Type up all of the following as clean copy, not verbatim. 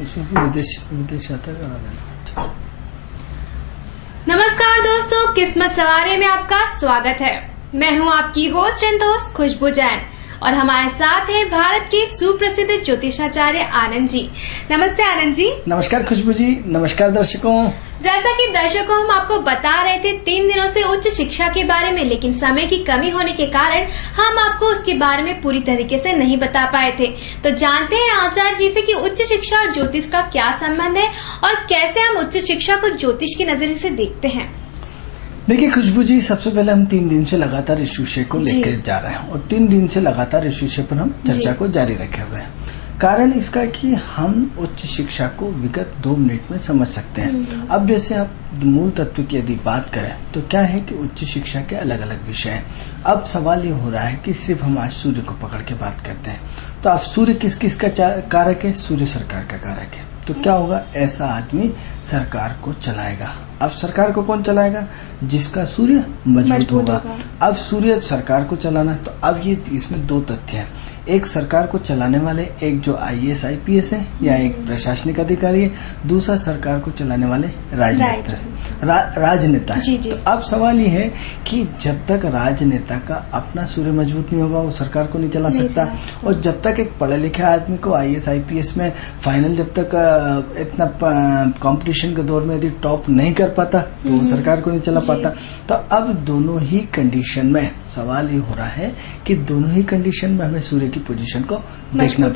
उसमें भी विदेश यात्रा करा देना। नमस्कार दोस्तों, किस्मत सवारी में आपका स्वागत है। मैं हूं आपकी होस्ट एंड दोस्त खुशबू जैन और हमारे साथ है भारत के सुप्रसिद्ध ज्योतिषाचार्य आनंद जी। नमस्ते आनंद जी। नमस्कार खुशबू जी, नमस्कार दर्शकों। जैसा कि दर्शकों हम आपको बता रहे थे 3 दिनों से उच्च शिक्षा के बारे में, लेकिन समय की कमी होने के कारण हम आपको उसके बारे में पूरी तरीके से नहीं बता पाए थे। तो जानते हैं आचार्य जी से कि उच्च शिक्षा और ज्योतिष का क्या संबंध है और कैसे हम उच्च शिक्षा को ज्योतिष की नजरिए से देखते हैं। देखिए खुशबू जी, सबसे पहले हम 3 दिन से लगातार इस विषय को लेकर जा रहे हैं और 3 दिन से लगातार इस विषय पर हम चर्चा को जारी रखे हुए हैं। कारण इसका कि हम उच्च शिक्षा को विगत 2 मिनट में समझ सकते हैं। अब जैसे आप मूल तत्व की यदि बात करें तो क्या है कि उच्च शिक्षा के अलग अलग विषय हैं। अब सवाल ये हो रहा है कि सिर्फ हम आज सूर्य को पकड़ के बात करते हैं, तो अब सूर्य किस किस का कारक है? सूर्य सरकार का कारक है। तो क्या होगा? ऐसा आदमी सरकार को चलाएगा। अब सरकार को कौन चलाएगा? जिसका सूर्य मजबूत होगा। अब सूर्य सरकार को चलाना, तो अब ये इसमें 2 तथ्य हैं। एक सरकार को चलाने वाले, एक जो IAS IPS है या एक प्रशासनिक अधिकारी है, दूसरा सरकार को चलाने वाले राजनेता है। तो अब सवाल ये है कि जब तक राजनेता का अपना सूर्य मजबूत नहीं होगा वो सरकार को नहीं चला सकता। और जब तक एक पढ़े लिखे आदमी को IAS IPS में फाइनल जब तक इतना कंपटीशन के दौर में यदि टॉप नहीं कर पाता तो वो सरकार को नहीं चला पाता। तो अब दोनों ही कंडीशन में सवाल ये हो रहा है कि दोनों ही कंडीशन में हमें सूर्य की पोजीशन को देखना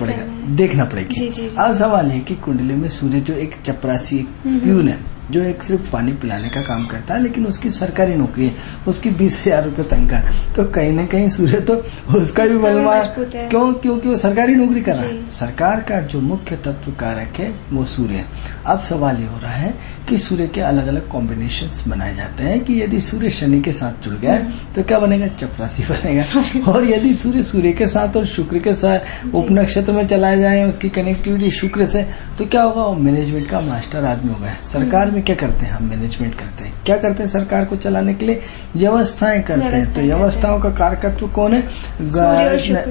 पड़ेगी। अब सवाल है कि कुंडली में सूर्य जो एक चपरासी क्यून है, जो एक सिर्फ पानी पिलाने का काम करता है, लेकिन उसकी सरकारी नौकरी है, उसकी 20,000 रुपए तनख्वाह, तो कहीं ना कहीं सूर्य तो उसका भी बलवा है। क्यों? क्योंकि वो सरकारी नौकरी कर रहा है। सरकार का जो मुख्य तत्व कारक है वो सूर्य है। अब सवाल ये हो रहा है कि सूर्य के अलग अलग कॉम्बिनेशंस बनाए जाते हैं कि यदि सूर्य शनि के साथ जुड़ गया तो क्या बनेगा? चपरासी बनेगा। और यदि सूर्य के साथ और शुक्र के साथ उपनक्षत्र में चला जाए, उसकी कनेक्टिविटी शुक्र से, तो क्या होगा? वो मैनेजमेंट का मास्टर आदमी होगा। सरकार में क्या करते हैं? हम मैनेजमेंट करते हैं। क्या करते हैं? सरकार को चलाने के लिए व्यवस्थाएं करते हैं। तो व्यवस्थाओं का कारकत्व कौन है?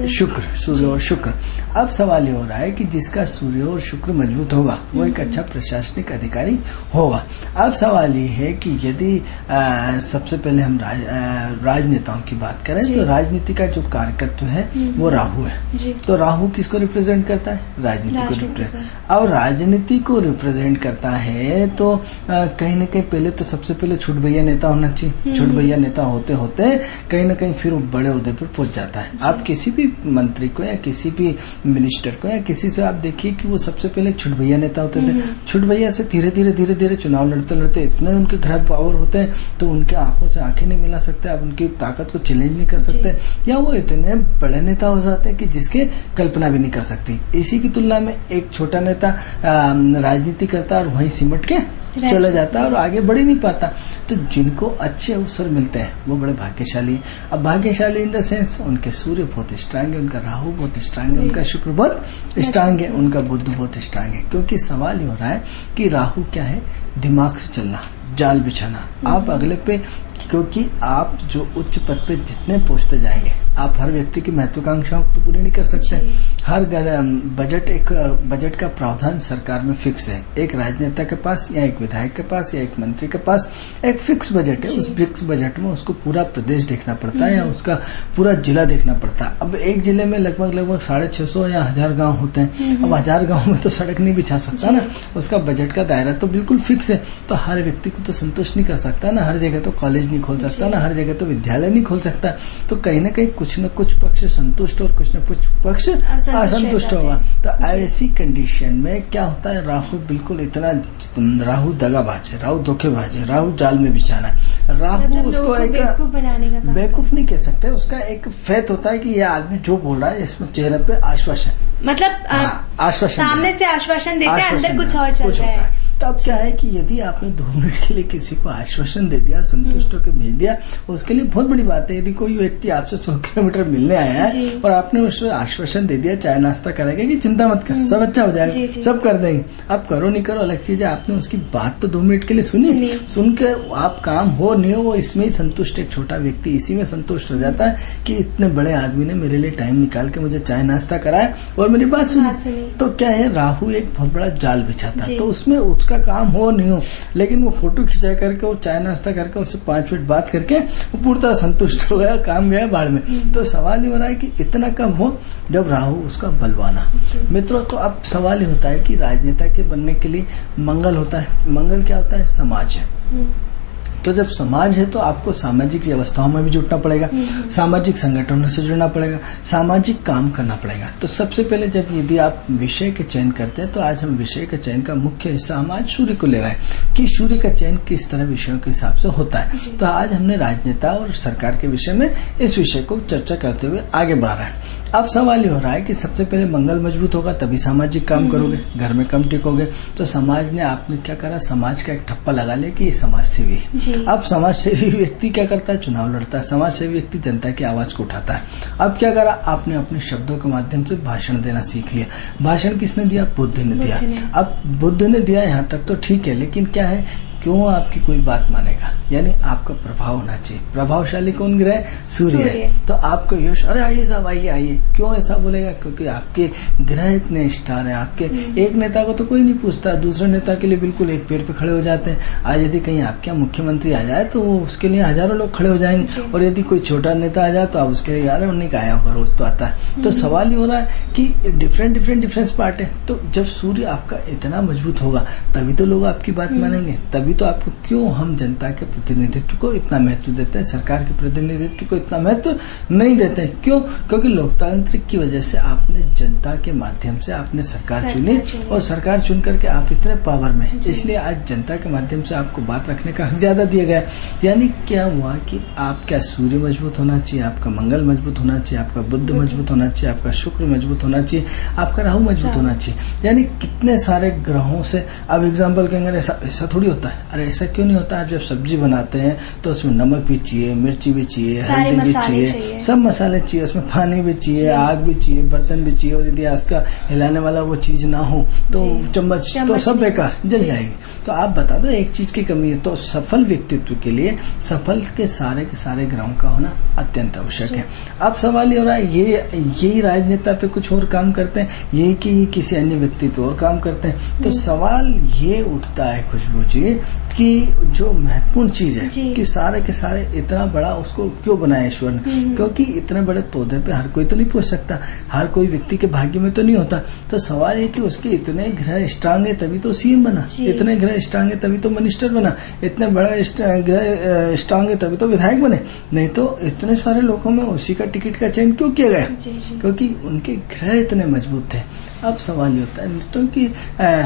शुक्र, सूर्य और शुक्र। अब सवाल ये हो रहा है कि जिसका सूर्य और शुक्र मजबूत होगा वो एक अच्छा प्रशासनिक अधिकारी होगा। अब सवाल ये है कि यदि सबसे पहले हम राजनेताओं की बात करें तो राजनीति का जो कारकत्व है वो राहु है। तो राहु किसको रिप्रेजेंट करता है? राजनीति को रिप्रेजेंट। अब राजनीति को रिप्रेजेंट करता है तो कहीं ना कहीं पहले तो सबसे पहले छुट भैया नेता होना चाहिए। छुट भैया नेता होते होते कहीं ना कहीं फिर बड़े ओहदे पर पहुंच जाता है। आप किसी भी मंत्री को या किसी भी मिनिस्टर को या किसी से आप देखिए कि वो सबसे पहले छुट भैया नेता होते थे। छुट भैया से धीरे धीरे चुनाव लड़ते लड़ते इतने उनके ग्रह पावर होते हैं तो उनके आंखों से आंखें नहीं मिला सकते, आप उनकी ताकत को चैलेंज नहीं कर सकते, या वो इतने बड़े नेता हो जाते हैं कि जिसके कल्पना भी नहीं कर सकती। इसी की तुलना में एक छोटा नेता राजनीति करता है और वहीं सिमट के चला जाता है और आगे बढ़ ही नहीं पाता। तो जिनको अच्छे अवसर मिलते हैं वो बड़े भाग्यशाली हैं। अब भाग्यशाली इन द सेंस उनके सूर्य बहुत स्ट्रांग है, उनका राहु बहुत स्ट्रांग है, उनका शुक्र बहुत स्ट्रांग है, उनका बुध बहुत स्ट्रांग है। क्योंकि सवाल ये हो रहा है कि राहु क्या है? दिमाग से चलना, जाल बिछाना। आप अगले पे, क्योंकि आप जो उच्च पद पे जितने पहुंचते जाएंगे आप हर व्यक्ति की महत्वाकांक्षाओं को तो पूरी नहीं कर सकते। हर बजट का प्रावधान सरकार में फिक्स है। एक राजनेता के पास या एक विधायक के पास या एक मंत्री के पास एक फिक्स बजट है। उस फिक्स बजट में उसको पूरा प्रदेश देखना पड़ता है या उसका पूरा जिला देखना पड़ता है। अब एक जिले में लगभग 650 या 1000 गाँव होते हैं। अब 1000 गाँव में तो सड़क नहीं बिछा सकता ना, उसका बजट का दायरा तो बिल्कुल फिक्स है। तो हर व्यक्ति को तो संतुष्ट नहीं कर सकता ना, हर जगह तो कॉलेज नहीं खोल सकता ना, हर जगह तो विद्यालय नहीं खोल सकता। तो कहीं ना कहीं कुछ न कुछ पक्ष संतुष्ट और कुछ न कुछ पक्ष असंतुष्ट होगा। तो ऐसी कंडीशन में क्या होता है? राहु बिल्कुल इतना, राहु दगाबाज है, राहु धोखेबाज है, राहु जाल में बिछाना। राहु मतलब उसको एक बेवकूफ नहीं कह सकते, उसका एक फेथ होता है कि ये आदमी जो बोल रहा है इसमें चेहरे पे आश्वासन, मतलब आश्वासन, सामने से आश्वासन देते हैं, अंदर कुछ और चल रहा है। तब क्या है कि यदि आपने 2 मिनट के लिए किसी को आश्वासन दे दिया, संतुष्ट होकर भेज दिया, उसके लिए बहुत बड़ी बात है। यदि कोई व्यक्ति आपसे 100 किलोमीटर मिलने आया है और आपने उसको आश्वासन दे दिया, चाय नाश्ता करेगा कि चिंता मत कर, सब अच्छा हो जाएगा, सब कर देंगे, आप करो नहीं करो अलग चीज है, आपने उसकी बात तो 2 मिनट के लिए सुनी, सुन के आप काम हो नहीं हो वो इसमें ही संतुष्ट, एक छोटा व्यक्ति इसी में संतुष्ट हो जाता है कि इतने बड़े आदमी ने मेरे लिए टाइम निकाल के मुझे चाय नाश्ता कराया और मेरी बात सुनी। तो क्या है, राहु एक बहुत बड़ा जाल बिछाता है, तो उसमें उसका काम हो नहीं हो, लेकिन वो फोटो खिंचा करके और चाय नाश्ता करके उससे 5 मिनट बात करके वो पूरी तरह संतुष्ट हो गया, काम गया बाढ़ में। तो सवाल ये हो रहा है कि इतना कब हो जब राहु उसका बलवाना। मित्रों, तो अब सवाल ये होता है कि राजनेता के बनने के लिए मंगल होता है। मंगल क्या होता है? समाज है। तो जब समाज है तो आपको सामाजिक व्यवस्थाओं में भी जुटना पड़ेगा, सामाजिक संगठनों से जुड़ना पड़ेगा, सामाजिक काम करना पड़ेगा। तो सबसे पहले जब यदि आप विषय के चयन करते हैं, तो आज हम विषय के चयन का मुख्य हिस्सा हम आज सूर्य को ले रहे हैं कि सूर्य का चयन किस तरह विषयों के हिसाब से होता है। तो आज हमने राजनेता और सरकार के विषय में इस विषय को चर्चा करते हुए आगे बढ़ा रहे हैं। अब सवाल ये हो रहा है कि सबसे पहले मंगल मजबूत होगा तभी सामाजिक काम करोगे, घर में कम टिकोगे। तो समाज ने आपने क्या करा, समाज का एक ठप्पा लगा लिया कि ये समाज सेवी है। अब समाज सेवी व्यक्ति क्या करता है? चुनाव लड़ता है। समाज सेवी व्यक्ति जनता की आवाज को उठाता है। अब क्या करा, आपने अपने शब्दों के माध्यम से भाषण देना सीख लिया। भाषण किसने दिया? बुद्ध ने दिया। अब बुद्ध ने दिया, यहाँ तक तो ठीक है, लेकिन क्या है, क्यों आपकी कोई बात मानेगा? यानी आपका प्रभाव होना चाहिए। प्रभावशाली कौन ग्रह? सूर्य है। तो आपको यश, अरे आइए साहब आइए आइए, क्यों ऐसा बोलेगा? क्योंकि आपके ग्रह इतने स्टार हैं। आपके एक नेता को तो कोई नहीं पूछता, दूसरे नेता के लिए बिल्कुल एक पैर पे खड़े हो जाते हैं। आज यदि कहीं आपके यहाँ मुख्यमंत्री आ जाए तो वो उसके लिए हजारों लोग खड़े हो जाएंगे, और यदि कोई छोटा नेता आ जाए तो आप उसके लिए, यार उन्हें आया होगा, रोज तो आता है। तो सवाल ये हो रहा है कि डिफरेंट पार्ट है। तो जब सूर्य आपका इतना मजबूत होगा तभी तो लोग आपकी बात मानेंगे, तभी तो आपको, क्यों हम जनता के प्रतिनिधित्व को इतना महत्व देते हैं, सरकार के प्रतिनिधित्व को इतना महत्व नहीं देते हैं? क्यों? क्योंकि लोकतांत्रिक की वजह से आपने जनता के माध्यम से आपने सरकार चुनी, और सरकार चुन करके आप इतने पावर में, इसलिए आज जनता के माध्यम से आपको बात रखने का हक ज्यादा दिया गया। यानी क्या हुआ कि आपका सूर्य मजबूत होना चाहिए, आपका मंगल मजबूत होना चाहिए, आपका बुध मजबूत होना चाहिए, आपका शुक्र मजबूत होना चाहिए, आपका राहु मजबूत होना चाहिए। यानी कितने सारे ग्रहों से, अब एग्जाम्पल कहेंगे ऐसा थोड़ी होता है। अरे ऐसा क्यों नहीं होता? आप जब सब्जी बनाते हैं तो उसमें नमक भी चाहिए, मिर्ची भी चाहिए, हल्दी भी चाहिए, सब मसाले चाहिए, उसमें पानी भी चाहिए, आग भी चाहिए, बर्तन भी चाहिए, और यदि उसका हिलाने वाला वो चीज ना हो तो चम्मच तो सब बेकार, जल जाएगी। तो आप बता दो, एक चीज की कमी है। तो सफल व्यक्तित्व के लिए सफल के सारे ग्रहों का होना अत्यंत आवश्यक है। अब सवाल ये हो रहा है, यही राजनेता पे कुछ और काम करते हैं, यही कि किसी अन्य व्यक्ति पे और काम करते हैं। तो सवाल ये उठता है खुशबू जी कि जो महत्वपूर्ण चीज है कि सारे के सारे इतना बड़ा उसको क्यों बनाया ईश्वर ने? क्योंकि इतने बड़े पौधे पे हर कोई तो नहीं पहुंच सकता, हर कोई व्यक्ति के भाग्य में तो नहीं होता। तो सवाल है कि उसके इतने ग्रह स्ट्रांग है तभी तो सीएम बना, इतने ग्रह स्ट्रांग है तभी तो मिनिस्टर बना, इतने बड़ा ग्रह स्ट्रांग है तभी तो विधायक बने। नहीं तो इतने सारे लोगों में उसी का टिकट का चयन क्यों किया गया? क्योंकि उनके ग्रह इतने मजबूत थे। अब सवाल ये होता है मित्रों कि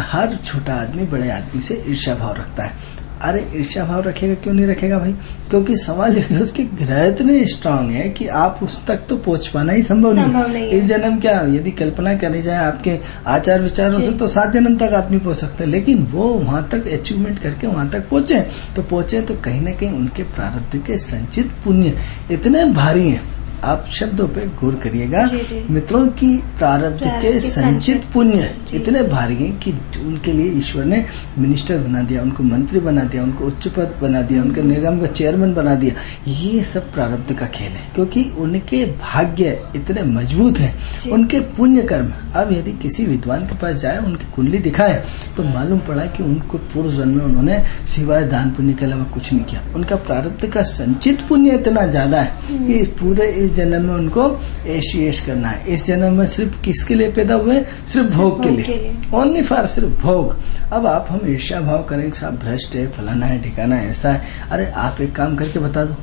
हर छोटा आदमी बड़े आदमी से ईर्ष्या भाव रखता है। अरे ईर्ष्या भाव रखेगा, क्यों नहीं रखेगा भाई? क्योंकि सवाल है उसके ग्रह इतने स्ट्रांग है कि आप उस तक तो पहुंच पाना ही संभव नहीं है। इस जन्म क्या, यदि कल्पना करी जाए आपके आचार विचारों से तो 7 जन्म तक आप नहीं पहुंच सकते, लेकिन वो वहां तक अचीवमेंट करके वहां तक पहुंचे तो कहीं ना कहीं उनके प्रारब्ध के संचित पुण्य इतने भारी हैं। आप शब्दों पे गौर करिएगा मित्रों की, प्रारब्ध के संचित पुण्य इतने भारी हैं कि उनके लिए ईश्वर ने मिनिस्टर बना दिया, उनको मंत्री बना दिया, उनको उच्च पद बना दिया, उनके निगम का चेयरमैन बना दिया। ये सब प्रारब्ध का खेल है, क्योंकि उनके भाग्य इतने मजबूत हैं, उनके पुण्य कर्म। अब यदि किसी विद्वान के पास जाए, उनकी कुंडली दिखाए, तो मालूम पड़ा कि उनको पूर्व जन्म में उन्होंने सिवाय दान पुण्य के अलावा कुछ नहीं किया। उनका प्रारब्ध का संचित पुण्य इतना ज्यादा है कि पूरे इस जन्म में उनको ऐश करना है। इस जन्म में सिर्फ किसके लिए पैदा हुए? सिर्फ भोग के लिए, ओनली फॉर सिर्फ भोग। अब आप हम ईर्ष्या भाव करें कि साहब भ्रष्ट है, फलाना है, ठिकाना है, ऐसा है। अरे आप एक काम करके बता दो,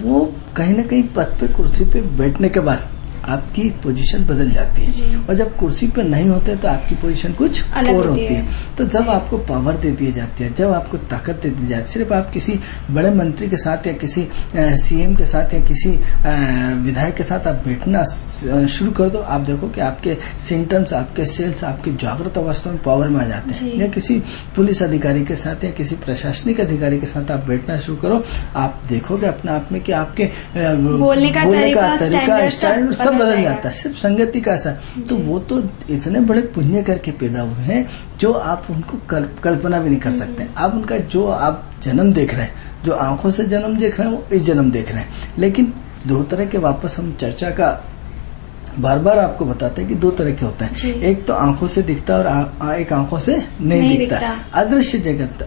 वो कहीं ना कहीं पद पे कुर्सी पे बैठने के बाद आपकी पोजीशन बदल जाती है। और जब कुर्सी पे नहीं होते तो आपकी पोजीशन कुछ और होती है। तो जब आपको पावर दे दी जाती है, जब आपको ताकत दे दी जाती है, सिर्फ आप किसी बड़े मंत्री के साथ या किसी सीएम के साथ या किसी विधायक के साथ आप बैठना शुरू कर दो, आप देखो कि आपके सिम्टम्स, आपके सेल्स, आपकी जागृत अवस्था में पावर में आ जाते हैं। या किसी पुलिस अधिकारी के साथ या किसी प्रशासनिक अधिकारी के साथ आप बैठना शुरू करो, आप देखोगे अपने आप में कि आपके बोलने का तरीका, स्टाइल सब बदल जाता है, सिर्फ संगति का असर। तो वो तो इतने बड़े पुण्य करके पैदा हुए हैं जो आप उनको कल्पना भी नहीं कर सकते। आप उनका जो आप जन्म देख रहे हैं, जो आंखों से जन्म देख रहे हैं, वो इस जन्म देख रहे हैं। लेकिन दो तरह के, वापस हम चर्चा का बार बार आपको बताते हैं कि दो तरह के होते हैं। एक तो आंखों से दिखता है और एक आंखों से नहीं दिखता। अदृश्य जगत,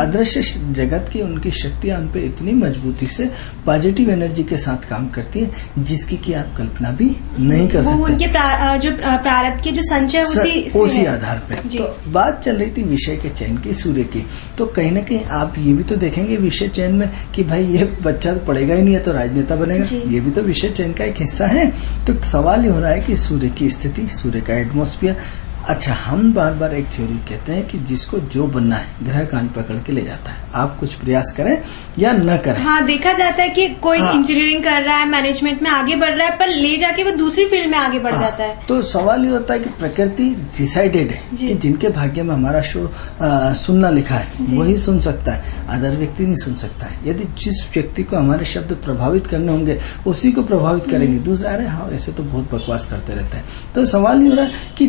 अदृश्य जगत की उनकी शक्तियां उन पे इतनी मजबूती से पॉजिटिव एनर्जी के साथ काम करती है जिसकी कि आप कल्पना भी नहीं कर सकते। उनके जो प्रारब्ध के जो संचय उसी आधार पे। तो बात चल रही थी विषय के चयन की, सूर्य की। तो कहीं ना कहीं आप ये भी तो देखेंगे विषय चयन में कि भाई ये बच्चा तो पढ़ेगा ही नहीं है तो राजनेता बनेगा, ये भी तो विषय चयन का एक हिस्सा है। तो सवाल हो रहा है कि सूर्य की स्थिति, सूर्य का एटमॉस्फेयर। अच्छा, हम बार बार एक थ्योरी कहते हैं कि जिसको जो बनना है ग्रह कान पकड़ के ले जाता है। आप कुछ प्रयास करें या न करें। हाँ, देखा जाता है कि कोई इंजीनियरिंग कर रहा है, मैनेजमेंट में आगे बढ़ रहा है, पर ले जाके वो दूसरी फील्ड में आगे बढ़ जाता है। तो सवाल ये होता है कि प्रकृति डिसाइडेड है कि जिनके भाग्य में हमारा शो सुनना लिखा है वही सुन सकता है, अदर व्यक्ति नहीं सुन सकता है। यदि जिस व्यक्ति को हमारे शब्द प्रभावित करने होंगे उसी को प्रभावित करेंगे। दूसरा, अरे हाँ ऐसे तो बहुत बकवास करते रहते हैं। तो सवाल ये हो रहा है कि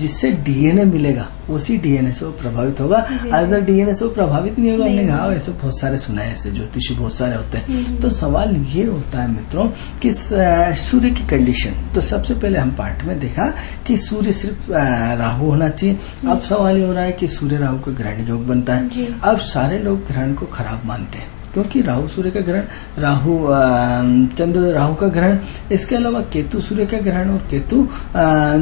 जिससे डीएनए मिलेगा उसी डीएनए से वो प्रभावित होगा, अदर डीएनए से वो प्रभावित नहीं होगा। हमने कहा ऐसे बहुत सारे सुना है, ऐसे ज्योतिषी बहुत सारे होते हैं। तो सवाल ये होता है मित्रों कि सूर्य की कंडीशन, तो सबसे पहले हम पार्ट में देखा कि सूर्य सिर्फ राहु होना चाहिए। अब सवाल ये हो रहा है कि सूर्य राहु का ग्रहण योग बनता है। अब सारे लोग ग्रहण को खराब मानते हैं क्योंकि राहु सूर्य का ग्रहण, राहु चंद्र राहु का ग्रहण, इसके अलावा केतु सूर्य का ग्रहण और केतु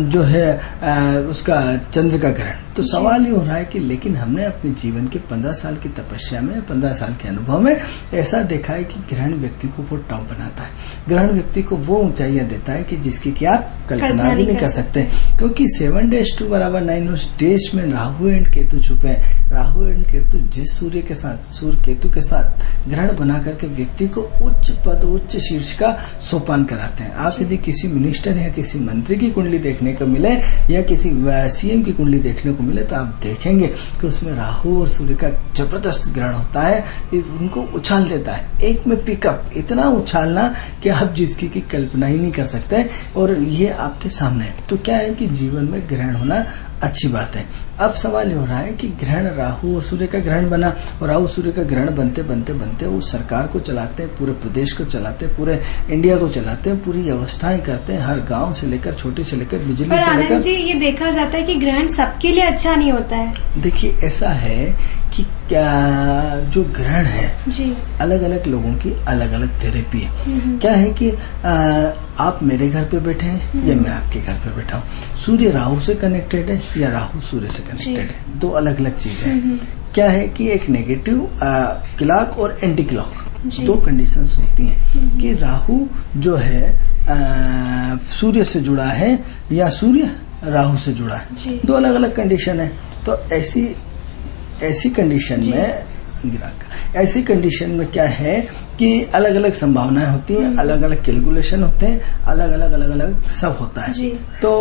जो है उसका चंद्र का ग्रहण। तो सवाल ये हो रहा है कि लेकिन हमने अपने जीवन के 15 साल की तपस्या में, 15 साल के अनुभव में ऐसा देखा है कि ग्रहण व्यक्ति को बहुत टॉप बनाता है। ग्रहण व्यक्ति को वो ऊंचाइयां देता है कि जिसकी कि आप कल्पना भी नहीं कर सकते। क्योंकि 7 days to बराबर 9 days में राहु एंड केतु छुपे। राहु एंड केतु जिस सूर्य के साथ, सूर्य केतु के साथ ग्रहण बना करके व्यक्ति को उच्च पद, उच्च शीर्ष का सोपान कराते हैं। आप यदि किसी मिनिस्टर या किसी मंत्री की कुंडली देखने को मिले या किसी सीएम की कुंडली देखने को मिले तो आप देखेंगे कि उसमें राहु और सूर्य का जबरदस्त ग्रहण होता है। उनको उछाल देता है, एक में पिकअप, इतना उछालना कि आप जिसकी की कल्पना ही नहीं कर सकते। और ये आपके सामने है। तो क्या है कि जीवन में ग्रहण होना अच्छी बात है। अब सवाल ये हो रहा है कि ग्रहण राहु और सूर्य का ग्रहण बना और राहु सूर्य का ग्रहण बनते बनते बनते वो सरकार को चलाते हैं, पूरे प्रदेश को चलाते हैं, पूरे इंडिया को चलाते हैं, पूरी व्यवस्थाएं करते हैं, हर गांव से लेकर, छोटे से लेकर, बिजली से लेकर। जी, ये देखा जाता है कि ग्रहण सबके लिए अच्छा नहीं होता है। देखिए, ऐसा है कि जो ग्रहण है जी, अलग अलग लोगों की अलग अलग थेरेपी है। क्या है कि आप मेरे घर पे बैठे हैं या मैं आपके घर पे बैठा हूँ, सूर्य राहु से कनेक्टेड है या राहु सूर्य से कनेक्टेड है, दो अलग अलग चीजें हैं। क्या है कि एक नेगेटिव क्लॉक और एंटी क्लॉक दो कंडीशंस होती हैं कि राहु जो है सूर्य से जुड़ा है या सूर्य राहु से जुड़ा है, दो अलग अलग कंडीशन है। तो ऐसी कंडीशन में ऐसी कंडीशन में क्या है कि अलग अलग संभावनाएं होती हैं, अलग अलग कैलकुलेशन होते हैं, अलग अलग सब होता है। तो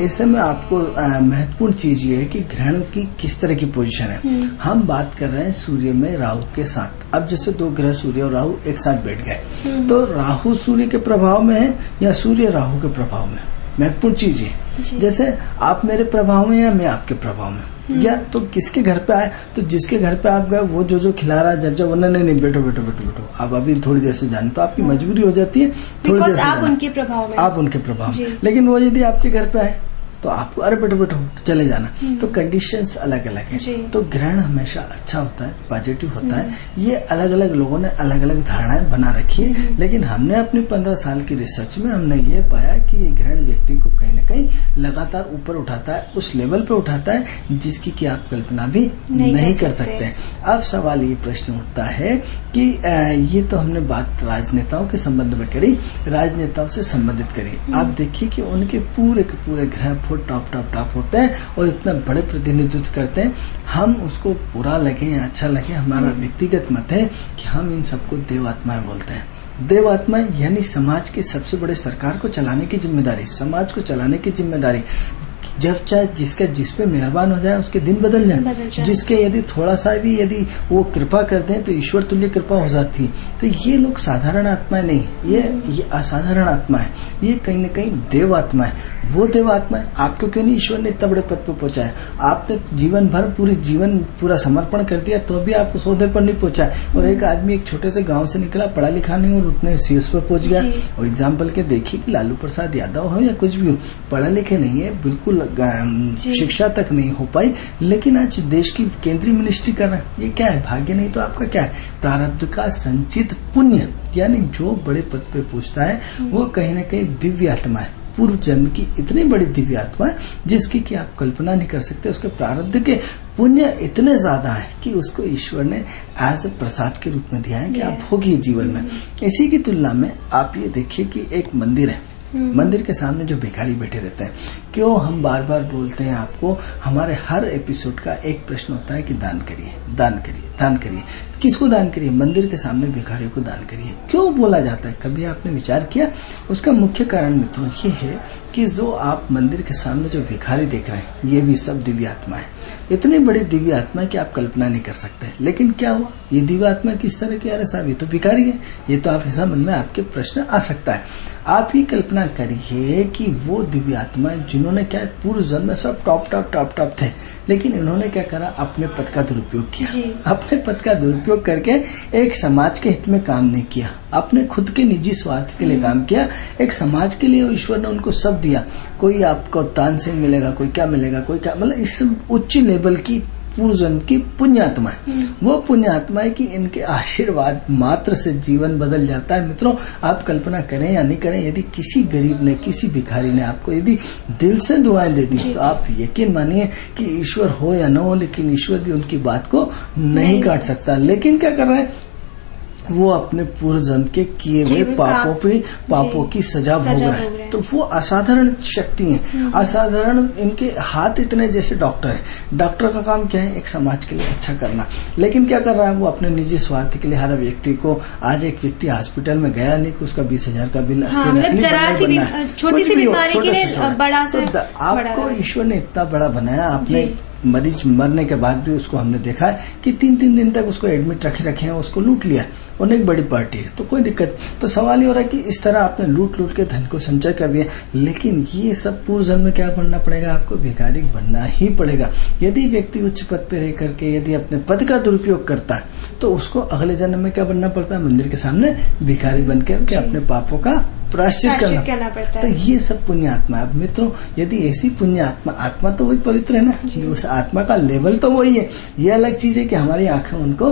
ऐसे में आपको महत्वपूर्ण चीज ये है कि ग्रहण की किस तरह की पोजीशन है। हम बात कर रहे हैं सूर्य में राहु के साथ। अब जैसे दो ग्रह सूर्य और राहु एक साथ बैठ गए तो राहु सूर्य के प्रभाव में है या सूर्य राहु के प्रभाव में, महत्वपूर्ण चीज ये। जैसे आप मेरे प्रभाव में या मैं आपके प्रभाव में, या तो किसके घर पे आए, तो जिसके घर पे आप गए वो जो खिला रहा है, जब नहीं बैठो आप अभी थोड़ी देर से जाने, तो आपकी मजबूरी हो जाती है थोड़ी देर से आप उनके प्रभाव में, आप उनके प्रभाव में। लेकिन वो यदि आपके घर पे आए तो आपको अरे बेटो बेटो चले जाना। तो कंडीशंस अलग अलग है। तो ग्रहण हमेशा अच्छा होता है, पॉजिटिव होता है। ये अलग अलग लोगों ने अलग अलग धारणाएं बना रखी है, लेकिन हमने अपनी 15 साल की रिसर्च में हमने ये पाया कि ये ग्रहण व्यक्ति को कहीं न कहीं लगातार ऊपर उठाता है, उस लेवल पे उठाता है जिसकी कि आप कल्पना भी नहीं कर सकते। अब सवाल ये प्रश्न उठता है कि ये तो हमने बात राजनेताओं के संबंध में करी, राजनेताओं से संबंधित करी। आप देखिए कि उनके पूरे के पूरे ग्रह फुट टॉप होते हैं और इतना बड़े प्रतिनिधित्व करते हैं। हम उसको बुरा लगे या अच्छा लगे, हमारा व्यक्तिगत मत है कि हम इन सबको देवात्माएं बोलते हैं। देवात्माएं यानी समाज के सबसे बड़े सरकार को चलाने की जिम्मेदारी, समाज को चलाने की जिम्मेदारी। जब चाहे जिसका जिस पे मेहरबान हो जाए उसके दिन बदल जाए, जिसके यदि थोड़ा सा भी यदि वो कृपा करते हैं तो ईश्वर तुल्य कृपा हो जाती है। तो ये लोग साधारण आत्माएं नहीं, ये असाधारण आत्मा है, ये कहीं न कहीं देव आत्मा है। वो देव आत्मा है। आपको क्यों नहीं ईश्वर ने इतना बड़े पद पर पहुंचाया? आपने जीवन भर पूरा समर्पण कर दिया तो भी आप उस ओहदे पर नहीं पहुंचा। और एक आदमी एक छोटे से गाँव से निकला, पढ़ा लिखा नहीं और उतने शीर्ष पर पहुंच गया। और एग्जाम्पल के देखिए कि लालू प्रसाद यादव हो या कुछ भी हो, पढ़ा लिखे नहीं है, बिल्कुल शिक्षा तक नहीं हो पाई, लेकिन आज देश की केंद्रीय मिनिस्ट्री कर रहे हैं। ये क्या है? भाग्य नहीं तो आपका क्या है? प्रारब्ध का संचित पुण्य। यानी जो बड़े पद पे पहुंचता है वो कहीं ना कहीं दिव्य आत्मा है, पूर्व जन्म की इतनी बड़ी दिव्य आत्मा है जिसकी कि आप कल्पना नहीं कर सकते। उसके प्रारब्ध के पुण्य इतने ज्यादा है कि उसको ईश्वर ने एज ए प्रसाद के रूप में दिया है कि आप भोगिए जीवन में। इसी की तुलना में आप ये देखिए कि एक मंदिर है, मंदिर के सामने जो भिखारी बैठे रहते हैं, क्यों हम बार बार बोलते हैं आपको, हमारे हर एपिसोड का एक प्रश्न होता है कि दान करिए, दान करिए, दान करिए। किसको दान करिए? मंदिर के सामने भिखारियों को दान करिए। क्यों बोला जाता है? कभी आपने विचार किया? उसका मुख्य कारण मित्रों ये है कि जो आप मंदिर के सामने जो भिखारी देख रहे हैं ये भी सब दिव्य आत्मा है। इतनी बड़ी दिव्य आत्मा कि आप कल्पना नहीं कर सकते। लेकिन क्या हुआ? ये दिव्य आत्मा किस तरह की? अरे साहब ये तो भिखारी है। ये तो आप ऐसा मन में आपके प्रश्न आ सकता है। आप ही कल्पना करिए कि वो दिव्य आत्मा जिन्होंने क्या पूर्व जन्म में सब टॉप थे, लेकिन इन्होंने क्या करा? अपने पद का दुरुपयोग किया। अपने पद का दुरुपयोग करके एक समाज के हित में काम नहीं किया, अपने खुद के निजी स्वार्थ के लिए काम किया। एक समाज के लिए ईश्वर ने उनको सब दिया। कोई आपको तानसेन मिलेगा, कोई क्या मिलेगा, कोई क्या, मतलब इस उच्च लेवल की पूर्व जन्म की पुण्यात्मा है। वो पुण्यात्मा है कि इनके आशीर्वाद मात्र से जीवन बदल जाता है। मित्रों आप कल्पना करें या नहीं करें, यदि किसी गरीब ने, किसी भिखारी ने आपको यदि दिल से दुआएं दे दी तो आप यकीन मानिए कि ईश्वर हो या न हो, लेकिन ईश्वर भी उनकी बात को नहीं काट सकता। लेकिन क्या कर रहे हैं? वो अपने पूर्व जन्म के किए हुए पापों की सजा भोग रहे हैं। तो वो असाधारण शक्ति है, असाधारण। इनके हाथ इतने, जैसे डॉक्टर है, डॉक्टर का काम क्या है? एक समाज के लिए अच्छा करना। लेकिन क्या कर रहा है? वो अपने निजी स्वार्थ के लिए हर व्यक्ति को, आज एक व्यक्ति हॉस्पिटल में गया नहीं कि उसका 20,000 का बिल छोटी सी बीमारी के लिए बड़ा, तो आपको ईश्वर ने इतना बड़ा बनाया। आपने मरीज मरने के बाद भी उसको हमने देखा है कि 3-3 दिन तक उसको एडमिट रखे हैं, उसको लूट लिया। उन्हें एक बड़ी पार्टी है तो कोई दिक्कत। तो सवाल ये हो रहा है कि इस तरह आपने लूट के धन को संचय कर दिया, लेकिन ये सब पूर्व जन्म में क्या बनना पड़ेगा? आपको भिखारी बनना ही पड़ेगा। यदि व्यक्ति उच्च पद पे रह करके यदि अपने पद का दुरुपयोग करता है तो उसको अगले जन्म में क्या बनना पड़ता है? मंदिर के सामने भिखारी बनकर के अपने पापों का प्रायश्चित करना पड़ता है। तो ये सब पुण्य आत्मा है। मित्रों यदि ऐसी पुण्य आत्मा तो वही पवित्र है ना, जो उस आत्मा का लेवल तो वही है। ये अलग चीज है कि हमारी आंखें उनको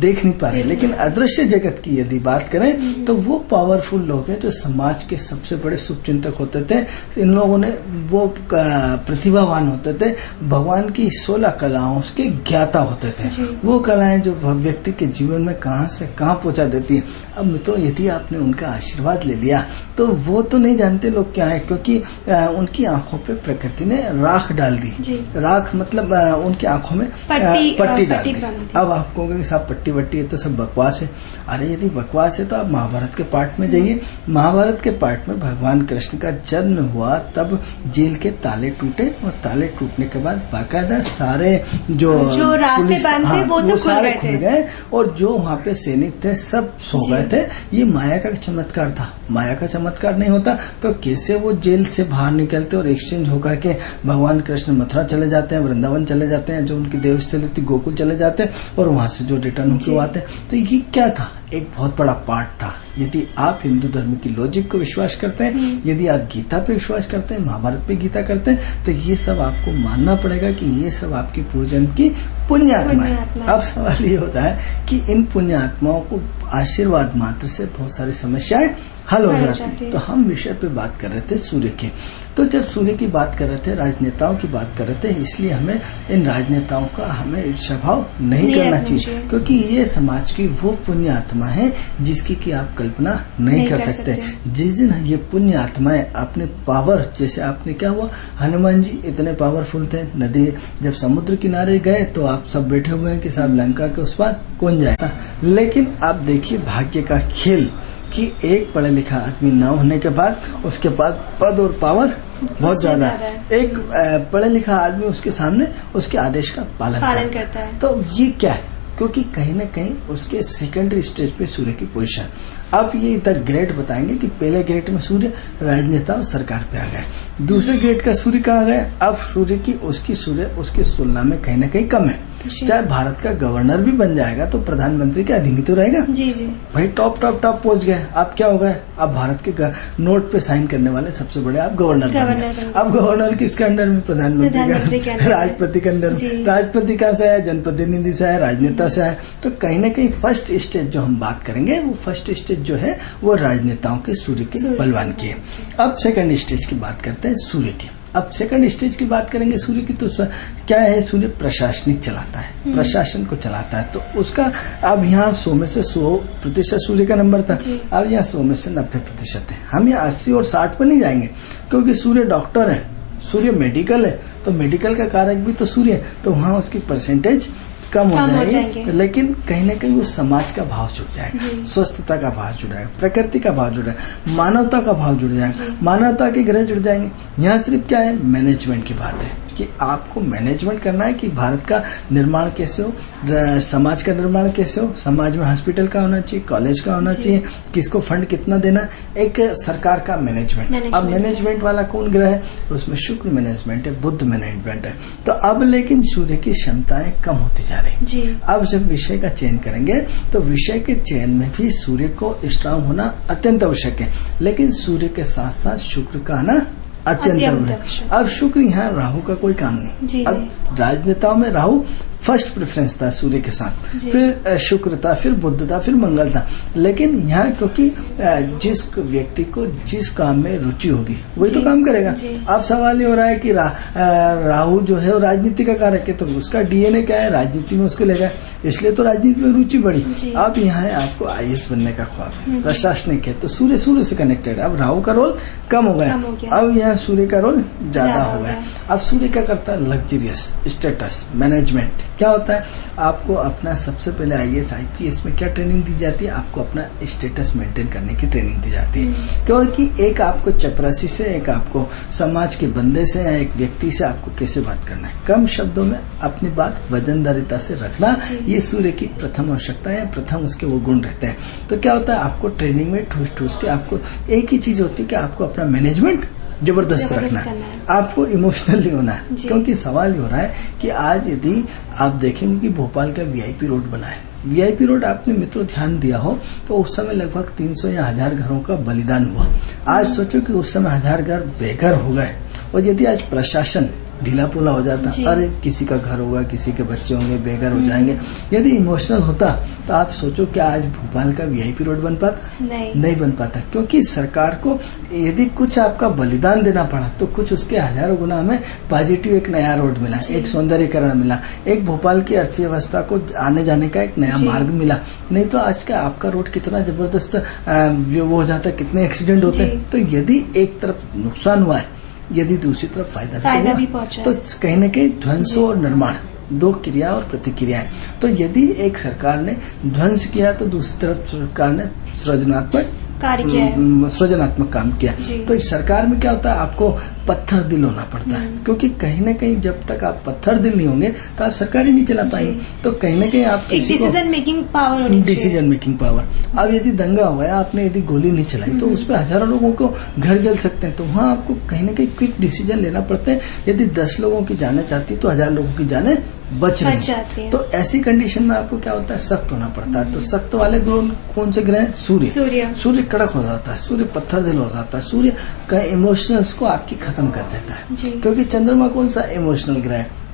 देख नहीं पा रही, लेकिन अदृश्य जगत की यदि बात करें तो वो पावरफुल लोग हैं जो समाज के सबसे बड़े शुभचिंतक होते थे। इन लोगों ने वो प्रतिभावान होते थे, भगवान की 16 कलाओं के ज्ञाता होते थे। वो कलाएं जो व्यक्ति के जीवन में कहां से कहां पहुंचा देती है। अब मित्रों यदि आपने उनका आशीर्वाद ले लिया तो वो तो नहीं जानते लोग क्या है, क्योंकि उनकी आंखों पे प्रकृति ने राख डाल दी। राख मतलब उनकी आंखों में पट्टी डाल दी। अब आप कहोगे कि साहब पट्टी वट्टी ये तो सब बकवास है। अरे यदि बकवास है तो आप महाभारत के पार्ट में जाइए। महाभारत के पार्ट में भगवान कृष्ण का जन्म हुआ तब जेल के ताले टूटे, और ताले टूटने के बाद बाकायदा सारे जो रास्ते बंद थे वो सारे खुल गए, और जो वहाँ पे सैनिक थे सब सो गए थे। ये माया का चमत्कार था। माया का चमत्कार नहीं होता तो कैसे वो जेल से बाहर निकलते और एक्सचेंज होकर के भगवान कृष्ण मथुरा चले जाते हैं, वृंदावन चले जाते हैं, जो उनकी देवस्थली थी गोकुल चले जाते हैं, और वहां से जो रिटर्न होकर आते हैं। तो ये क्या था? एक बहुत बड़ा पार्ट था। यदि आप हिंदू धर्म की लॉजिक को विश्वास करते हैं, यदि आप गीता पे विश्वास करते हैं, महाभारत पे गीता करते हैं, तो ये सब आपको मानना पड़ेगा कि ये सब आपकी पूर्वजन्म की पुण्य आत्मा है। अब सवाल ये होता है कि इन पुण्य आत्माओं को आशीर्वाद मात्र से बहुत सारी समस्याएं हल हो जाती। तो हम विषय पे बात कर रहे थे सूर्य की। तो जब सूर्य की बात कर रहे थे, राजनेताओं की बात कर रहे थे, इसलिए हमें इन राजनेताओं का हमें ईर्ष्या भाव नहीं करना चाहिए, क्योंकि ये समाज की वो पुण्य आत्मा है जिसकी कि आप कल्पना नहीं कर सकते। जिस दिन ये पुण्य आत्माएं अपने पावर, जैसे आपने क्या हुआ, हनुमान जी इतने पावरफुल थे, नदी जब समुद्र किनारे गए तो आप सब बैठे हुए हैं कि साहब लंका के उस पार कौन जाएगा। लेकिन आप देखिए भाग्य का खेल कि एक पढ़ा लिखा आदमी न होने के बाद उसके बाद पद और पावर बहुत ज्यादा है। एक पढ़ा लिखा आदमी उसके सामने उसके आदेश का पालन करता है। तो ये क्या है? क्योंकि कहीं ना कहीं उसके सेकेंडरी स्टेज पे सूर्य की पोजीशन। अब ये द ग्रेड बताएंगे कि पहले ग्रेड में सूर्य राजनेता और सरकार पे आ गए, दूसरे ग्रेड का सूर्य कहाँ गए? अब सूर्य की उसकी सूर्य उसकी तुलना में कहीं ना कहीं कम है। चाहे भारत का गवर्नर भी बन जाएगा तो प्रधानमंत्री के अधीन ही तो रहेगा। जी जी भाई टॉप पहुंच गए। अब क्या हो गए? अब भारत के नोट पे साइन करने वाले सबसे बड़े आप गवर्नर बन गए। अब गवर्नर किसके अंडर में? प्रधानमंत्री के अंडर, राष्ट्रपति के अंडर। राष्ट्रपति कहाँ से है? जनप्रतिनिधि से है, राजनेता से है। तो कहीं ना कहीं फर्स्ट स्टेज जो हम बात करेंगे वो फर्स्ट स्टेज जो है वो राजनेताओं के सूर्य के बलवान की है। अब सेकंड स्टेज की बात करते हैं सूर्य की। अब सेकंड स्टेज की बात करेंगे सूर्य की, तो क्या है? सूर्य प्रशासनिक चलाता है, प्रशासन को चलाता है। तो उसका अब यहाँ 100 में से 100% सूर्य का नंबर था, अब यहाँ 100 में से 90% है। हम यहाँ 80 और 60 पर नहीं जाएंगे, क्योंकि सूर्य डॉक्टर है, सूर्य मेडिकल है, तो मेडिकल का कारक भी तो सूर्य है, तो वहाँ उसकी परसेंटेज कम हो जाएगी। लेकिन कहीं ना कहीं वो समाज का भाव जुड़ जाएगा, स्वस्थता का भाव जुड़ जाएगा, प्रकृति का भाव जुड़ जाएगा, मानवता का भाव जुड़ जाएगा, मानवता के ग्रह जुड़ जाएंगे। यहाँ सिर्फ क्या है? मैनेजमेंट की बात है कि आपको मैनेजमेंट करना है कि भारत का निर्माण कैसे हो, समाज का निर्माण कैसे हो, समाज में हॉस्पिटल का होना चाहिए, कॉलेज का होना चाहिए, किसको फंड कितना देना, एक सरकार का मैनेजमेंट। अब मैनेजमेंट वाला कौन ग्रह है? उसमें शुक्र मैनेजमेंट है, बुध मैनेजमेंट है। तो अब लेकिन सूर्य की क्षमताएं कम होती जा रही। अब जब विषय का चयन करेंगे तो विषय के चयन में भी सूर्य को स्ट्रांग होना अत्यंत आवश्यक है, लेकिन सूर्य के साथ साथ शुक्र का आना अत्यंत। अब शुक्र यहाँ राहु का कोई काम नहीं। अब राजनेताओं में राहु फर्स्ट प्रेफरेंस था सूर्य के साथ, फिर शुक्र था, फिर बुध था, फिर मंगल था। लेकिन यहाँ क्योंकि जिस व्यक्ति को जिस काम में रुचि होगी वही तो काम करेगा। अब सवाल ये हो रहा है कि राहु जो है वो राजनीति का कारक है, तो उसका डीएनए क्या है? राजनीति में उसको लेगा, इसलिए तो राजनीति में रुचि बढ़ी। अब यहाँ है आपको आईएएस बनने का ख्वाब है, प्रशासनिक है, तो सूर्य से कनेक्टेड है। अब राहु का रोल कम हो गया, अब यहाँ सूर्य का रोल ज्यादा हो गया। अब सूर्य क्या करता है? Luxurious status management. क्या होता है? आपको अपना सबसे पहले आईएएस आईपीएस में क्या ट्रेनिंग दी जाती है? आपको अपना स्टेटस मेंटेन करने की ट्रेनिंग दी जाती है, क्योंकि एक आपको चपरासी से, एक आपको समाज के बंदे से या एक व्यक्ति से आपको कैसे बात करना है, कम शब्दों में अपनी बात वजनदारिता से रखना, ये सूर्य की प्रथम आवश्यकता है, प्रथम उसके वो गुण रहते हैं। तो क्या होता है? आपको ट्रेनिंग में ठूस के आपको एक ही चीज होती है कि आपको अपना मैनेजमेंट जबरदस्त रखना है, आपको इमोशनल नहीं होना है। क्योंकि सवाल ये हो रहा है कि आज यदि आप देखेंगे कि भोपाल का वीआईपी रोड बना है, वीआईपी रोड आपने मित्रों ध्यान दिया हो तो उस समय लगभग 300 या 1000 घरों का बलिदान हुआ। आज सोचो कि उस समय 1000 घर बेघर हो गए, और यदि आज प्रशासन ढीला पोला हो जाता, अरे किसी का घर होगा, किसी के बच्चे होंगे, बेघर हो जाएंगे, यदि इमोशनल होता तो आप सोचो क्या आज भोपाल का वीआईपी रोड बन पाता? नहीं बन पाता। क्योंकि सरकार को यदि कुछ आपका बलिदान देना पड़ा तो कुछ उसके हजारों गुना हमें पॉजिटिव एक नया रोड मिला, एक सौंदर्यीकरण मिला, एक भोपाल की अर्थव्यवस्था को आने जाने का एक नया मार्ग मिला। नहीं तो आज का आपका रोड कितना जबरदस्त वो हो जाता, कितने एक्सीडेंट होते। तो यदि एक तरफ नुकसान हुआ है, यदि दूसरी तरफ फायदा भी पहुंचा, तो कहीं न कहीं ध्वंस और निर्माण दो क्रिया और प्रतिक्रियाएं। तो यदि एक सरकार ने ध्वंस किया तो दूसरी तरफ सरकार ने सृजनात्मक काम किया। तो सरकार में क्या होता है? आपको पत्थर दिल होना पड़ता है, क्योंकि कहीं ना कहीं जब तक आप पत्थर दिल नहीं होंगे तो आप सरकार ही नहीं चला पाएंगे। तो कहीं ना कहीं आप एक डिसीजन मेकिंग पावर होनी चाहिए। Decision making power. अब यदि दंगा हो गया, आपने यदि गोली नहीं चलाई तो उस पर हजारों लोगों को घर जल सकते हैं, तो वहाँ आपको कहीं ना कहीं क्विक डिसीजन लेना पड़ता है। यदि 10 लोगों की जाने चाहती है तो 1000 लोगों की जाने बच रही है। तो ऐसी कंडीशन में आपको क्या होता है, सख्त होना पड़ता है। तो सख्त वाले ग्रह कौन से ग्रह हैं? सूर्य कड़क हो जाता है, सूर्य पत्थर दिल हो जाता है, सूर्य का इमोशनल्स को आपकी खत्म कर देता है। क्योंकि चंद्रमा कौन सा इमोशनल ग्रह है,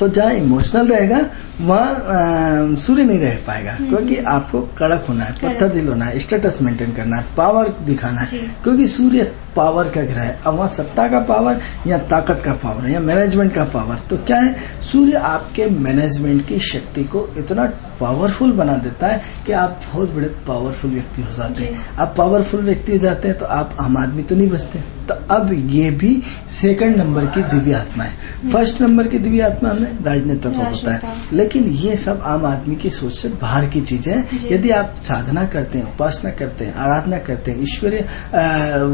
तो जहाँ इमोशनल रहेगा वहाँ सूर्य नहीं रह पाएगा। क्योंकि आपको कड़क होना है, पत्थर दिल होना है, स्टेटस मेंटेन करना है, पावर दिखाना है। क्योंकि सूर्य पावर का ग्रह है। अब वहाँ सत्ता का पावर या ताकत का पावर या मैनेजमेंट का पावर, तो क्या है, सूर्य आपके मैनेजमेंट की शक्ति को इतना पावरफुल बना देता है कि आप बहुत बड़े पावरफुल व्यक्ति हो जाते हैं। आप पावरफुल व्यक्ति हो जाते हैं तो आप आम आदमी तो नहीं बचते। तो अब ये भी सेकंड नंबर की दिव्य आत्मा है। फर्स्ट नंबर की दिव्य आत्मा हमें राजनेता को होता है, लेकिन ये सब आम आदमी की सोच से बाहर की चीजें हैं। यदि आप साधना करते हैं, उपासना करते हैं, आराधना करते हैं, ईश्वरीय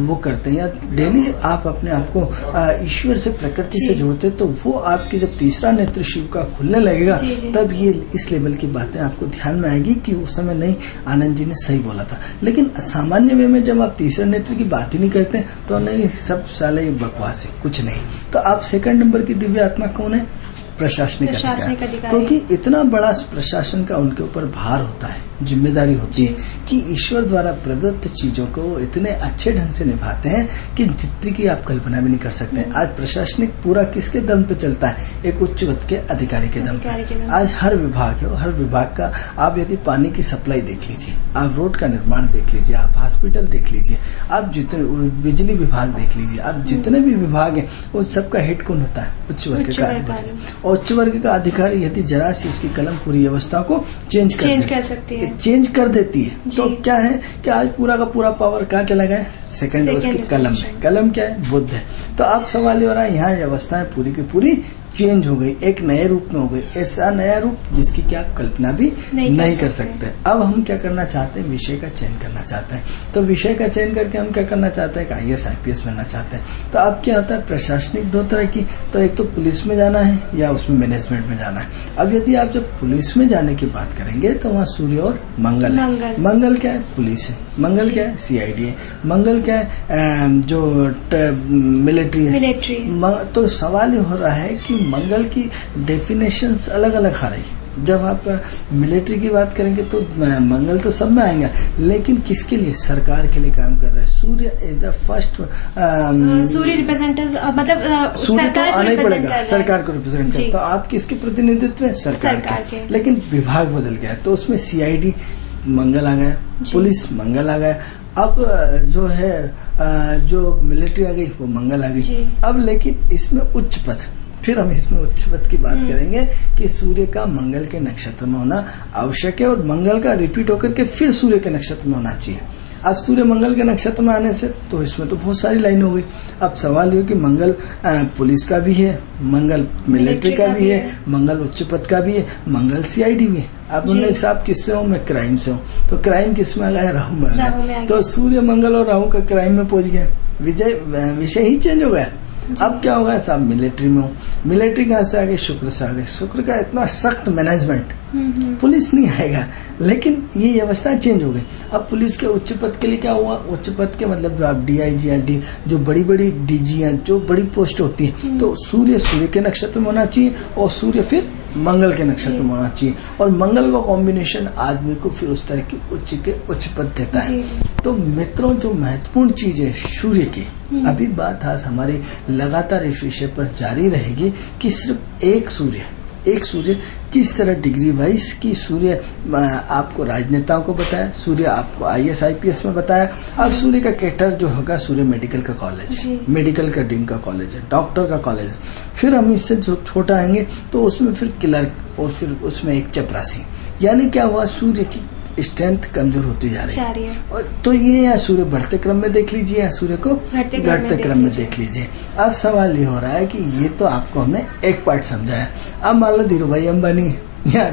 वो करते हैं, या डेली आप अपने आप को ईश्वर से, प्रकृति से जोड़ते हैं, तो वो आपकी जब तीसरा नेत्र शिव का खुलने लगेगा तब ये इस लेवल की बातें आपको ध्यान में आएगी कि उस समय नहीं, आनंद जी ने सही बोला था। लेकिन सामान्य वे में जब आप तीसरे नेत्र की बात ही नहीं करते तो नहीं, सब साले बकवास है, कुछ नहीं। तो आप सेकंड नंबर की दिव्य आत्मा कौन है? प्रशासनिक अधिकारी। क्योंकि इतना बड़ा प्रशासन का उनके ऊपर भार होता है, जिम्मेदारी होती है कि ईश्वर द्वारा प्रदत्त चीजों को इतने अच्छे ढंग से निभाते हैं कि जितनी की आप कल्पना भी नहीं कर सकते। आज प्रशासनिक पूरा किसके दम पे चलता है? एक उच्च पद के अधिकारी के दम पे। आज हर विभाग है, हर विभाग का आप यदि पानी की सप्लाई देख लीजिए, आप रोड का निर्माण देख लीजिए, आप हॉस्पिटल देख लीजिए, आप जितने बिजली विभाग देख लीजिए, आप जितने भी विभाग है उन सबका हेड कौन होता है? उच्च वर्ग का अधिकारी। और उच्च वर्ग का अधिकारी यदि जरा सी उसकी कलम पूरी व्यवस्था को चेंज कर सकती है, चेंज कर देती है, तो क्या है कि आज पूरा का पूरा पावर कहाँ चला गया? सेकंड उसकी कलम में। कलम क्या है? बुद्ध है। तो अब सवाल ये हो रहा है, यहाँ व्यवस्थाएं पूरी की पूरी चेंज हो गई, एक नए रूप में हो गई, ऐसा नया रूप जिसकी क्या कल्पना भी नहीं कर सकते। अब हम क्या करना चाहते हैं? विषय का चयन करना चाहते हैं। तो विषय का चयन करके हम क्या करना चाहते हैं? IAS IPS बनना चाहते हैं। तो अब क्या होता है, प्रशासनिक दो तरह की, तो एक तो पुलिस में जाना है या उसमें मैनेजमेंट में जाना है। अब यदि आप जब पुलिस में जाने की बात करेंगे तो वहाँ सूर्य और मंगल है। मंगल क्या है? पुलिस है। मंगल क्या है? CID है। मंगल क्या है? जो मिलिट्री है। तो सवाल ये हो रहा है कि मंगल की डेफिनेशंस अलग अलग आ रही। जब आप मिलिट्री की बात करेंगे तो मंगल तो सब में आएगा, लेकिन किसके लिए? सरकार के लिए काम कर रहा है। Surya is the first, Surya representative, मतलब सूर्य तो आना ही पड़ेगा, सरकार को रिप्रेजेंट करता है। तो आप किसके प्रतिनिधित्व है? सरकार के। लेकिन विभाग बदल गया, तो उसमें CID मंगल आ गया, पुलिस मंगल आ गया। अब जो है जो मिलिट्री आ गई वो मंगल आ गई। अब लेकिन इसमें उच्च पद, फिर हम इसमें उच्च पद की बात करेंगे कि सूर्य का मंगल के नक्षत्र में होना आवश्यक है, और मंगल का रिपीट होकर के फिर सूर्य के नक्षत्र में होना चाहिए। अब सूर्य मंगल के नक्षत्र में आने से तो इसमें तो बहुत सारी लाइन हो गई। अब सवाल ये कि मंगल पुलिस का भी है, मंगल मिलिट्री का भी है, मंगल उच्च पद का भी है, मंगल CID भी है। अब उन्होंने साहब किससे हूँ? मैं क्राइम से हूँ। तो क्राइम किस में आ गया? राहु में आ गया। तो सूर्य मंगल और राहु का क्राइम में पहुंच गया, विषय ही चेंज हो गया। अब क्या होगा साहब? मिलिट्री में हूँ। मिलिट्री कहाँ से आ गई? शुक्र से आ गई। शुक्र का इतना सख्त मैनेजमेंट, पुलिस नहीं आएगा, लेकिन ये व्यवस्था चेंज हो गई। अब पुलिस के उच्च पद के लिए क्या हुआ? उच्च पद के मतलब जो आप DIG या जो बड़ी बड़ी DG हैं, जो बड़ी पोस्ट होती है, तो सूर्य के नक्षत्र में होना चाहिए, और सूर्य फिर मंगल के नक्षत्र में होना चाहिए, और मंगल का कॉम्बिनेशन आदमी को फिर उस तरह की उच्च पद देता है। तो मित्रों, जो महत्वपूर्ण चीज है सूर्य की, अभी बात आज हमारी लगातार इस विषय पर जारी रहेगी कि सिर्फ एक सूर्य किस तरह डिग्री वाइज की सूर्य आपको राजनेताओं को बताया, सूर्य आपको IAS IPS में बताया। अब सूर्य का कैटर जो होगा, सूर्य मेडिकल का कॉलेज है, मेडिकल का डिंग का कॉलेज है, डॉक्टर का कॉलेज है। फिर हम इससे जो छोटा आएंगे तो उसमें फिर क्लर्क, और फिर उसमें एक चपरासी। यानी क्या हुआ? सूर्य की स्ट्रेंथ कमजोर होती जा रही है। और तो ये या सूर्य बढ़ते क्रम में देख लीजिए या सूर्य को घटते क्रम में देख लीजिए। अब सवाल ये हो रहा है कि ये तो आपको हमने एक पार्ट समझाया। अब मान लो धीरूभाई अंबानी या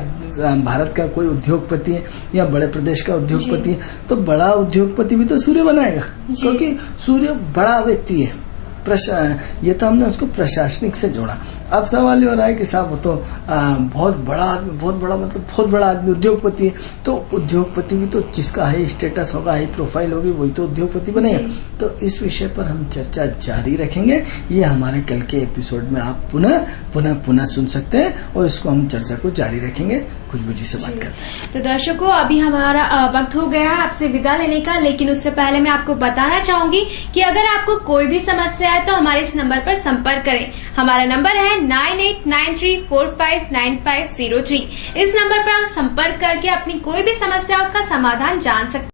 भारत का कोई उद्योगपति है या बड़े प्रदेश का उद्योगपति है, तो बड़ा उद्योगपति भी तो सूर्य बनाएगा, क्योंकि सूर्य बड़ा व्यक्ति है। ये तो हमने उसको प्रशासनिक से जोड़ा। अब सवाल ये हो रहा है कि साहब वो तो बहुत बड़ा आदमी, बहुत बड़ा आदमी उद्योगपति है, तो उद्योगपति भी तो जिसका हाई स्टेटस होगा, हाई प्रोफाइल होगी, वही तो उद्योगपति बनेगा। तो इस विषय पर हम चर्चा जारी रखेंगे। ये हमारे कल के एपिसोड में आप पुनः सुन सकते हैं और इसको हम चर्चा को जारी रखेंगे। खुशबू जी से बात करते हैं। तो दर्शकों, अभी हमारा वक्त हो गया है आपसे विदा लेने का, लेकिन उससे पहले मैं आपको बताना चाहूंगी कि अगर आपको कोई भी समस्या है तो हमारे इस नंबर पर संपर्क करें। हमारा नंबर है 9893459503। इस नंबर पर संपर्क करके अपनी कोई भी समस्या उसका समाधान जान सकते हैं।